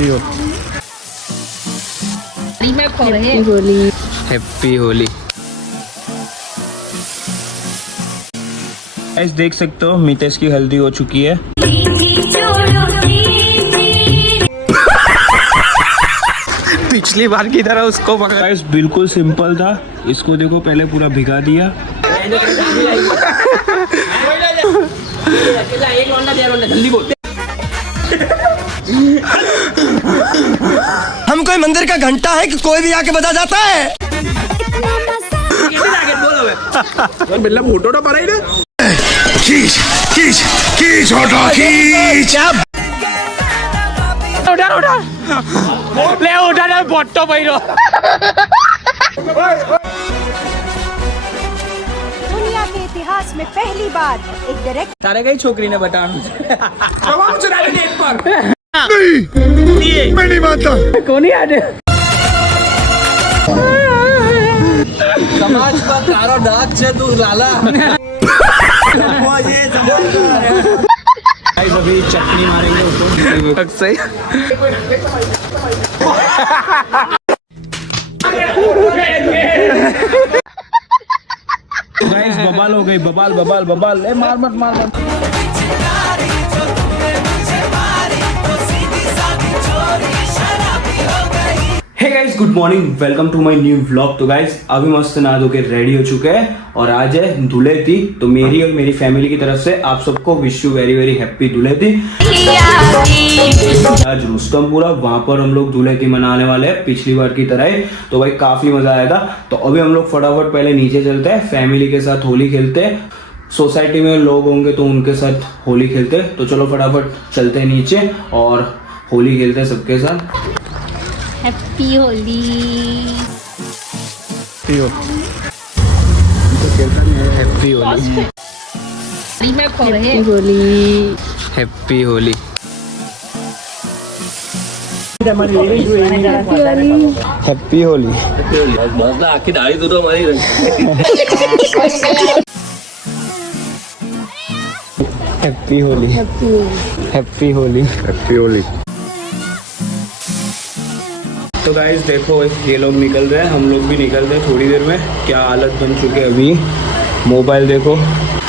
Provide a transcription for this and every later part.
Happy Holi. Guys देख सकते हो मितेश की हल्दी हो चुकी है। पिछली बार की तरह उसको पकड़ा। गाइस बिल्कुल सिंपल था। इसको देखो पहले पूरा भिगा दिया। हम कोई मंदिर का घंटा है कि कोई भी आके बजा जाता है। फोटो पड़ा ही ना। खींच खींच खींच फोटो खींच। उठा ना बट्टो पैरो। दुनिया के इतिहास में पहली बार एक डायरेक्ट तारे गई छोकरी ने बताया नहीं मैं नहीं मानता। कौन ही आने समाज पर तारो डाक से तू लाला। अभी चटनी मारेंगे ऊपर सही। गाइस बबाल हो गई। बबाल बबाल बबाल। ए मार मत मार मत। Hey guys good morning, welcome to my new vlog. तो गाइस अभी मस्त नहा धो के रेडी हो चुके हैं और आज है धुलेती। तो मेरी और मेरी फैमिली की तरफ से आप सबको wish you very very happy Dhuleti. आज रुस्तमपुरा वहां पर हम लोग धुलेती मनाने वाले हैं पिछली बार की तरह ही। तो भाई काफी मजा आएगा। तो अभी हम लोग फटाफट पहले नीचे चलते हैं, फैमिली के साथ होली खेलते हैं। सोसाइटी में लोग होंगे तो उनके साथ होली खेलते हैं। तो चलो फटाफट चलते हैं नीचे और होली खेलते हैं सबके साथ। Happy Holi. Happy Holi. Happy Holi. Happy Holi. आखी दाढ़ी तो हमारी। Happy Holi. Happy Holi. Happy Holi. तो गाइस देखो ये लोग निकल रहे हैं, हम लोग भी निकल रहे हैं थोड़ी देर में। क्या हालत बन चुकी है अभी। मोबाइल देखो,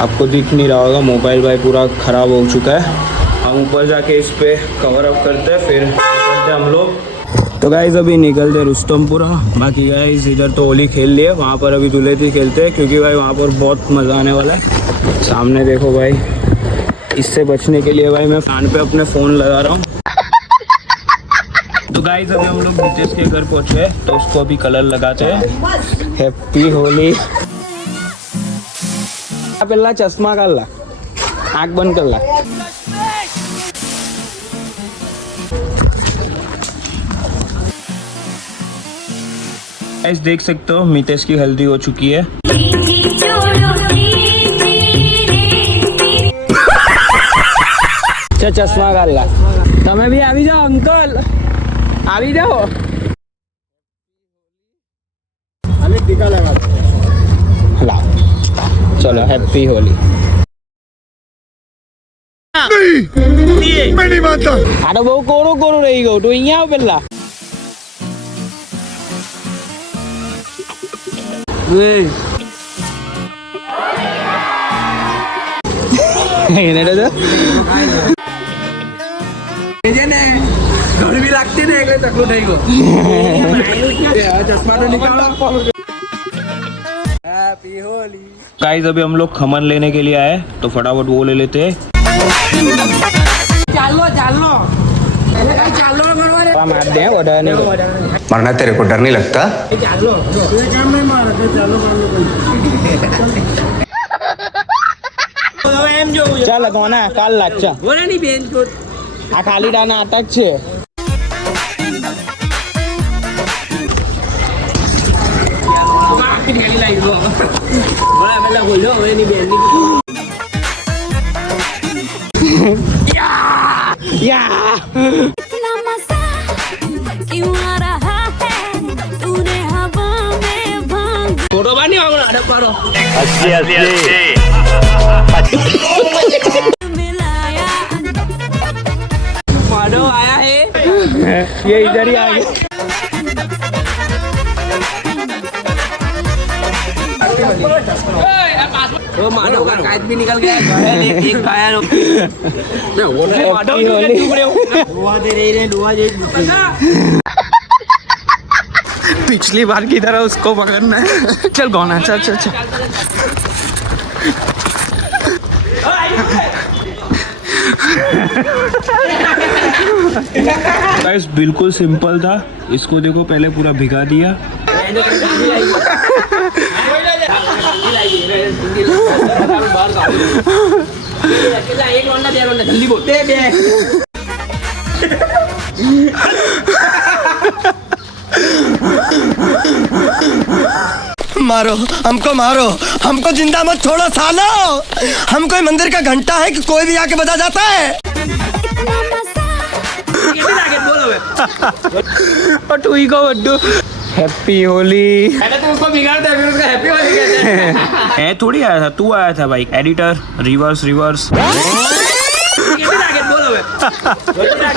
आपको दिख नहीं रहा होगा, मोबाइल भाई पूरा ख़राब हो चुका है। हम ऊपर जाके इस पे कवर अप करते हैं फिर निकलते हैं हम लोग। तो गाइस अभी निकलते हैं रुस्तमपुरा। बाकी गाइस इधर तो होली खेल लिए, वहाँ पर अभी धुलेती खेलते हैं क्योंकि भाई वहाँ पर बहुत मज़ा आने वाला है। सामने देखो भाई, इससे बचने के लिए भाई मैं कान पे अपने फ़ोन लगा रहा हूँ। तो गाइस अभी हम लोग नितेश के घर पहुंचे हैं तो उसको अभी कलर लगाते हैं। हैप्पी होली। पहला चश्मा कर ला, आँख बंद कर ला। गाइस देख सकते हो मितेश की हल्दी हो चुकी है। चश्मा कर ला। તમે भी આવી जाओ अंकल, આવી जाओ। टीका लगा ला। चलो हैप्पी होली। नहीं मैं नहीं मानता। अरे वो कोरो कोरो रही गो तो यहाँ पेला। घर भी लगती नहीं एक तकलो नहीं को। चश्मा तो निकालो। हैप्पी होली। गाइस अभी हम लोग खमन लेने के लिए आए तो फटाफट वो ले लेते हैं। चालो चालो चालो मार दे मरना तेरे को डर नहीं लगता। चालो काम नहीं मार चालो ચાલ કોના કાલ લાગશે બોલાની બેન તો આ ખાલી ડાના આટક છે માટી ગાલી લાવી દો બોલા પેલા બોલ્યો હવે ની બેન ની યા इतना मजा क्यों आ रहा है तूने हवा में भांग फोटो बानी वाला अरे पारो मिलाया पारो आया है ये इधर ही आ गया। वो माधव का काट भी निकल गया, एक घायल हो। पिछली बार की तरह उसको पकड़ना है। चल गौना, चल चल चल। गाइस बिल्कुल सिंपल था। इसको देखो पहले पूरा भिगा दिया। जल्दी बोलते मारो हमको जिंदा मत छोड़ो सालो। हम कोई मंदिर का घंटा है कि कोई भी आके बजा जाता है। हैप्पी होली। पहले तो उसको बिगाड़ते हैं, फिर उसका हैप्पी होली कहते हैं। है थोड़ी आया था, तू आया था भाई। Editor reverse.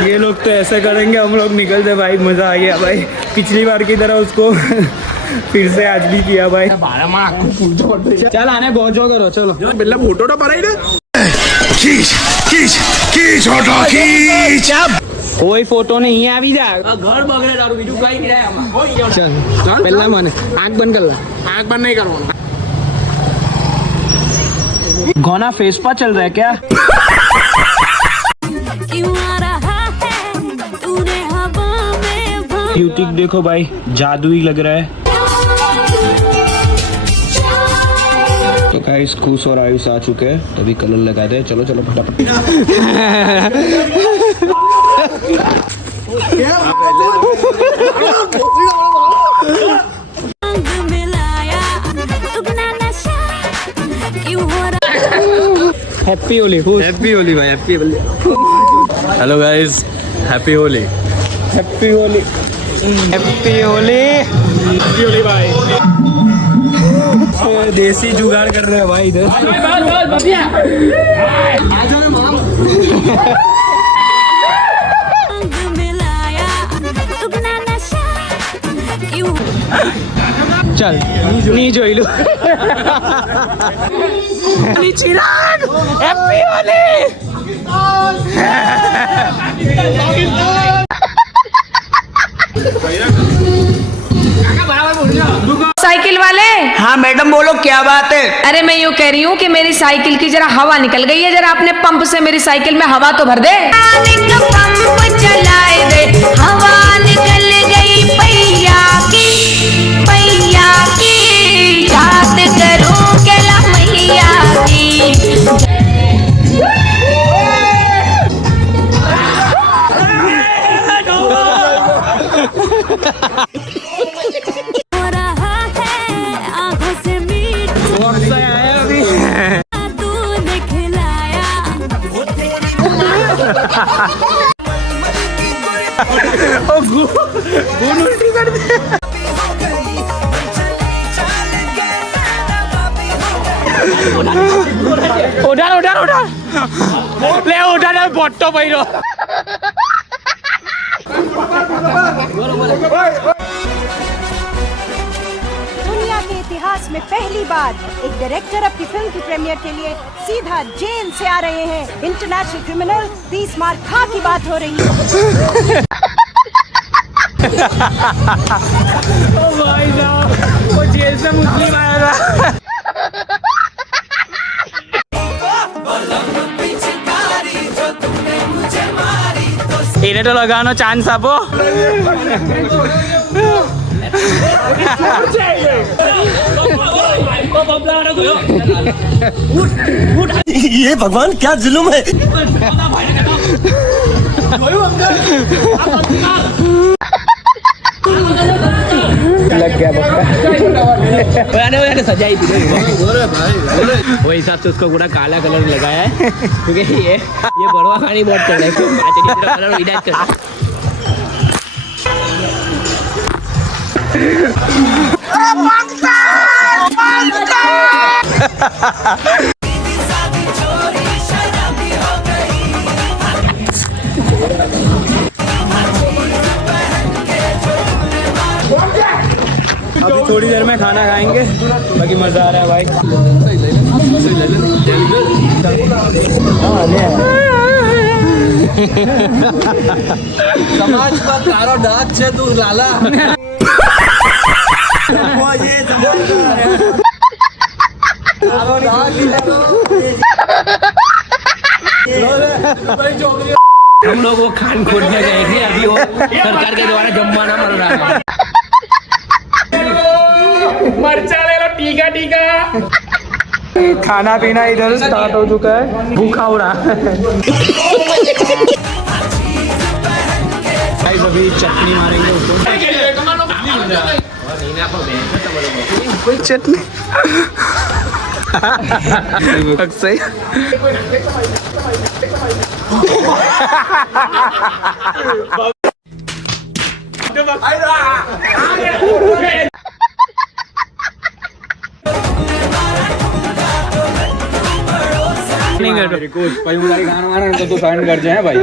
ये लोग तो ऐसे करेंगे, हम लोग निकलते भाई। मजा आ गया भाई, पिछली बार की तरह उसको फिर से आज भी किया भाई। चल आने गोजो करो, चलो बिल्ला फोटो ना पड़ा ही ना। कोई फोटो नहीं है अभी तक। घर बगड़े दारू बीजू कहीं नहीं रहा। चल पहला मन आँख बंद कर ला। आँख बंद नहीं करूँगा। घोना फेस पर चल रहा है क्या? क्यों आ रहा है तूने हवा में भांग। ब्यूटी देखो भाई, जादू ही लग रहा है। तो गाइस खुश और आयुष आ चुके हैं, तभी कलर लगा दे। चलो चलो फटाफट। हैप्पी होली। हैप्पी होली भाई, happy Holi. Hello guys, happy Holi. Happy Holi. Happy Holi. Happy Holi भाई। देसी जुगाड़ कर रहे हैं भाई इधर। चल नी जोइलू। चिराग हैप्पी होली। साइकिल वाले। हाँ मैडम बोलो, क्या बात है? अरे मैं यूँ कह रही हूँ कि मेरी साइकिल की जरा हवा निकल गई है, जरा अपने पंप से मेरी साइकिल में हवा तो भर दे। पंप चलाए दे, हवा निकल गई पैया की याद करूँ केला मैया की। हो रहा है आंखों से मीठ तूने खिलाया। उठा ले उठा बट्टो पैरो। दुनिया के इतिहास में पहली बार एक डायरेक्टर अपनी फिल्म की प्रीमियर के लिए सीधा जेल से आ रहे हैं। इंटरनेशनल क्रिमिनल 30 मार्क खा की बात हो रही है। ओ भाई साहब, वो जेल से मुस्लिम आया था। इन्हें तो लगानो चांस आपो। ये भगवान क्या जुल्म है। लग गया सजाई वो हिसाब से उसको पूरा काला कलर लगाया है, क्योंकि ये बड़वा खानी बहुत चल रहा है। इलाज कर थोड़ी देर में खाना खाएंगे, बाकी मज़ा आ रहा है भाई। समाज पर कारो डाक छे तू लाला हम लोग वो खान खोदने गए थे, अभी वो सरकार के द्वारा जम्माना मर रहा है। मरचा ले लो, टीका टीका। खाना पीना इधर स्टार्ट हो चुका है, भूखा हो रहा है। गाइस अभी चटनी मारेंगे उसको, चटनी सही। नहीं कर तो साइन कर जाए भाई।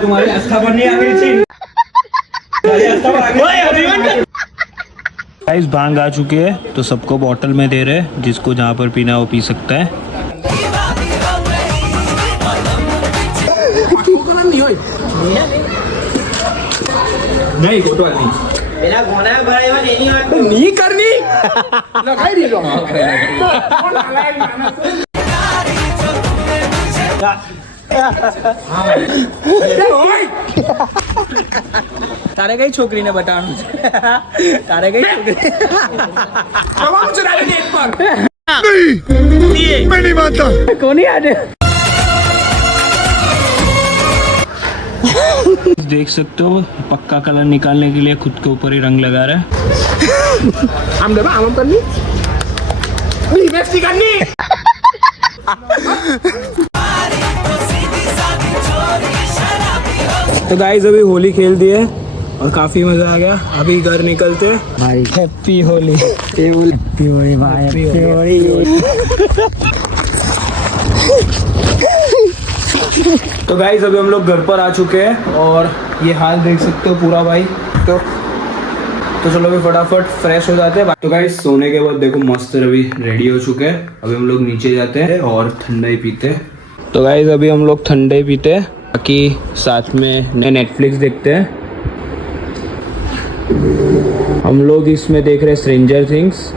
तुम्हारी आस्था नहीं आ गई थी। गाइस भांग आ चुकी है तो सबको बोतल में दे रहे हैं, जिसको जहाँ पर पीना वो पी सकता है। नहीं कोटवाल नहीं, मेरा घोड़ा बड़े नहीं करनी लगाई दी तारे कई छोकरी ने बताया तारे कई छोकरी मैं नहीं मानता कौन ही आने। देख सकते हो पक्का कलर निकालने के लिए खुद के ऊपर ही रंग लगा रहा है। हम देवा हम करनी करनी। तो गाइस अभी होली खेल दी है और काफी मजा आ गया। अभी घर निकलते भाई। हैप्पी होली, हैप्पी होली भाई, हैप्पी होली। तो गाइस अभी हम लोग घर पर आ चुके हैं और ये हाल देख सकते हो पूरा भाई। तो चलो अभी फटाफट फ्रेश हो जाते हैं। तो गाइस सोने के बाद देखो मस्त अभी रेडी हो चुके हैं। अभी हम लोग नीचे जाते हैं और ठंडा ही पीते हैं। तो गाइस अभी हम लोग ठंडा ही पीते हैं, बाकी साथ में नेटफ्लिक्स देखते हैं। हम लोग इसमें देख रहे हैं स्ट्रेंजर थिंग्स।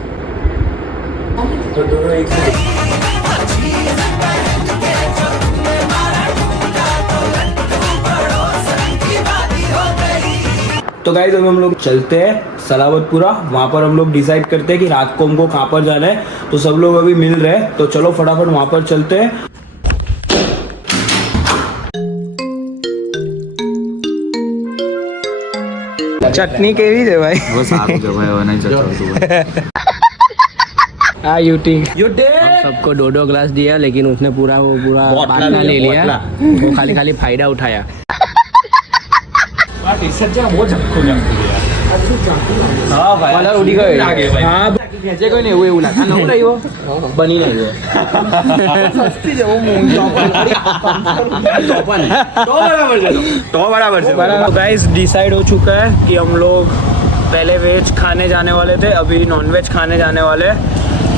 तो गाइस अभी हम लोग चलते हैं सलावतपुरा। वहाँ पर हम लोग डिसाइड करते हैं कि रात को हमको कहाँ पर जाना है। तो सब लोग अभी मिल रहे हैं, तो चलो फटाफट वहाँ पर चलते हैं। चटनी केवी दे भाई, वो सारू दे भाई, वो नहीं चटनी। हाँ यूटी सबको 2-2 ग्लास दिया, लेकिन उसने पूरा बाटला ले लिया। वो खाली फायदा उठाया। हाँ भाई उड़ी गए। हाँ ऐसे कोई नहीं हुए उला खाना हो रही हो बनी नहीं हो सस्ती जो तो बराबर से। तो गाइस डिसाइड हो चुका है कि हम लोग पहले वेज खाने जाने वाले थे, अभी नॉन वेज खाने जाने वाले।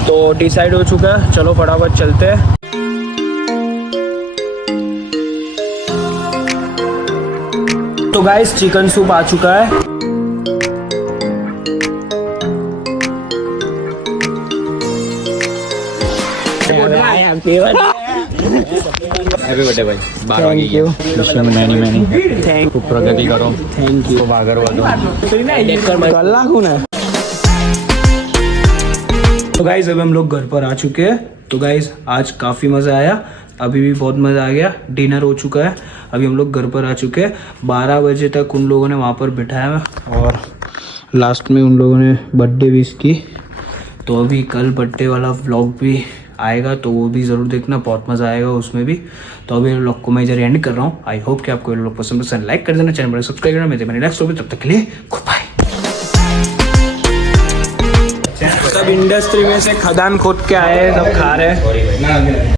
तो डिसाइड हो चुका है, चलो फटाफट चलते हैं। तो गाइस चिकन सूप आ चुका है। हैप्पी बर्थडे भाई। Thank you, many thank you. प्रगति करो। Thank you. बागर वालों कल्ला कौन है। तो गाइस अभी हम लोग घर पर आ चुके हैं। तो गाइस आज काफ़ी मज़ा आया, अभी भी बहुत मज़ा आ गया। डिनर हो चुका है, अभी हम लोग घर पर आ चुके हैं। 12 बजे तक उन लोगों ने वहाँ पर बिठाया और लास्ट में उन लोगों ने बर्थडे विश की। तो अभी कल बर्थडे वाला व्लॉग भी आएगा, तो वो भी ज़रूर देखना, बहुत मज़ा आएगा उसमें भी। तो अभी व्लॉग को मैं इधर एंड कर रहा हूँ। आई होप कि आपको व्लॉग पसंद लाइक कर देना, चैनल पर सब्सक्राइब करना। मैं नेक्स्ट व्लॉग, तब तक के लिए गुड बाय। सब इंडस्ट्री में से खदान खोद के आए, सब खा रहे हैं।